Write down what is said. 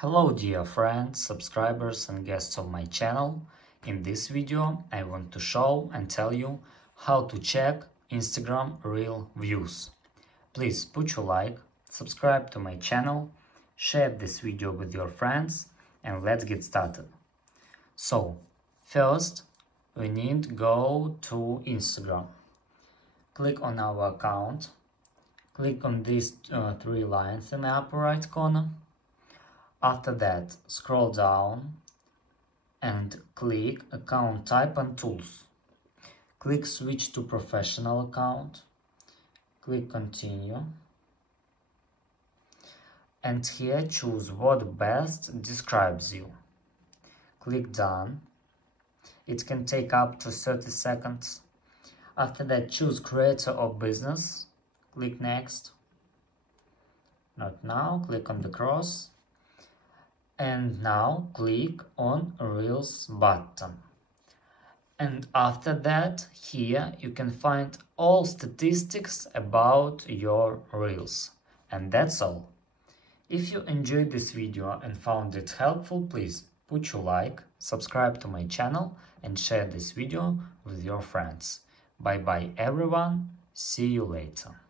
Hello dear friends, subscribers and guests of my channel. In this video I want to show and tell you how to check Instagram Reel views. Please put your like, subscribe to my channel, share this video with your friends and let's get started. So first we need to go to Instagram. Click on our account, click on these three lines in the upper right corner. After that, scroll down and click Account Type and Tools. Click Switch to Professional Account. Click Continue. And here choose what best describes you. Click Done. It can take up to 30 seconds. After that, choose Creator or Business. Click Next. Not now. Click on the cross. And now click on Reels button. And after that, here you can find all statistics about your Reels. And that's all. If you enjoyed this video and found it helpful, please put your like, subscribe to my channel and share this video with your friends. Bye bye everyone, see you later.